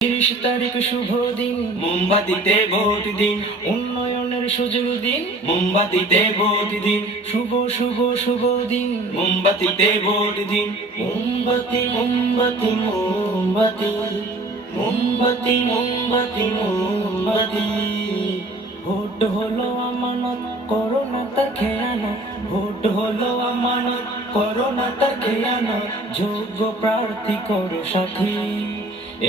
30 তারিখ শুভ দিন, মোমবাতিতে ভোট দিন, উন্নয়নের সুযোগ দিন, মোমবাতিতে ভোট দিন, শুভ শুভ শুভ দিন। মোমবাতিতে ভোট দিন। মোমবাতি মোমবাতি মোমবাতি মোমবাতি মোমবাতি মোমবাতি। ভোট হলো আমানত, করোনা তার খেয়ানত। ভোট হলো আমানত, করোনা তার খেয়ানত। যোগ্য প্রার্থী করো সাথী,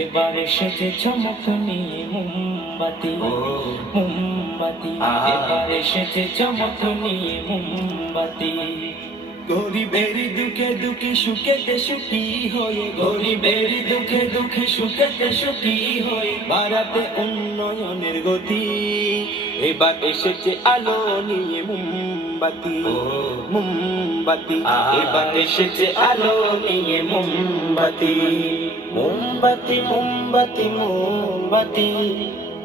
এবার এসেছে চমক নিয়ে মোমবাতি। মোমবাতি এবার এসেছে চমক নিয়ে মোমবাতি। গরিবের দুঃখে দুঃখে সুখেতে সুখী হয়ে, গরিবের দুঃখে দুঃখে সুখেতে সুখী হয়ে, বাড়াতে উন্নয়নের গতি। এবার এসেছে আলো নিয়ে মোমবাতি, মোমবাতি এবার এসেছে আলো নিয়ে মোমবাতি। মোমবাতি মোমবাতি মোমবাতি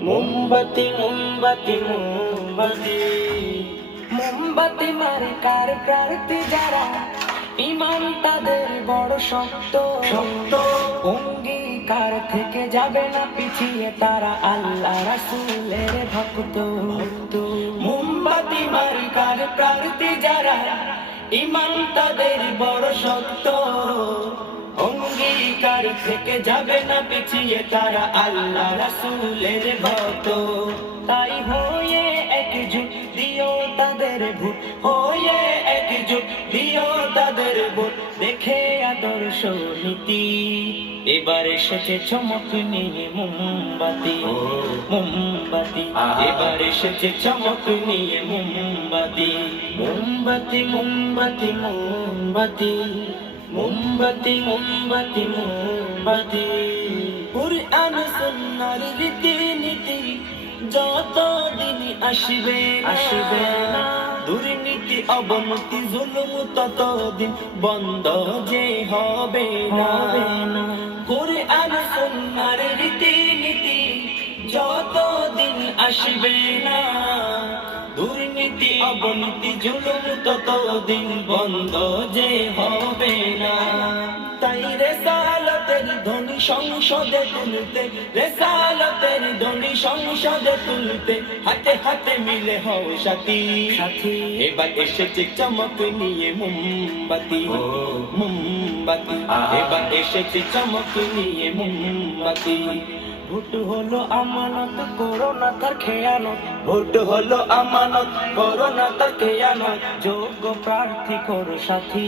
মোমবাতি মোমবাতি মোমবাতি। মোমবাতি মারে কার প্রার্থী যারা, ইমান তাদের বড় শক্ত শক্ত। অঙ্গীকার থেকে যাবে না পিছিয়ে তারা, আল্লাহ রাসূলের ভক্ত ভক্ত। মোমবাতি মারে কার প্রার্থী যারা, ইমান তাদের বড় শক্ত। অঙ্গীকার থেকে যাবে না পিছিয়ে তারা, আল্লাহ রাসূলের ভক্ত। তাই হয়ে একজুট দিও তাদের ভোট, হয়ে একজুট দিও তাদের ভোট। দেখে আদর্শ নীতি, এবার এসেছে চমক নিয়ে মোমবাতি। মোমবাতি এবার এসেছে চমক নিয়ে মোমবাতি। মোমবাতি মোমবাতি মোমবাতি মোমবাতি মোমবাতি মোমবাতি। কুরআন সুন্নাহর রীতিনীতি যতদিন আসবে আসবে না, দুর্নীতি অবনতি জুলুম ততদিন বন্ধ যে হবে না। হবে না। কুরআন সুন্নাহর রীতিনীতি যতদিন আসবে না, দুর্নীতি অবনতি জুলুম ততদিন বন্ধ যে হবে না। তাই রেসালতের ধ্বনি সংসদে তুলতে, রেসালতের ধ্বনি সংসদে তুলতে, হাতে হাতে মিলে হও সাথী সাথী। এবার এসেছে চমক নিয়ে মোমবাতি, মোমবাতি এবার এসেছে চমক নিয়ে মোমবাতি। ভোট হলো আমানত, করোনা তার খেয়ানত। ভোট হলো আমানত, করোনা তার খেয়ানত। যোগ্য প্রার্থী করো সাথী,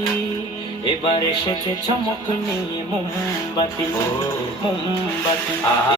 এবার এসেছে চমক নিয়ে মোমবাতি। মোমবাতি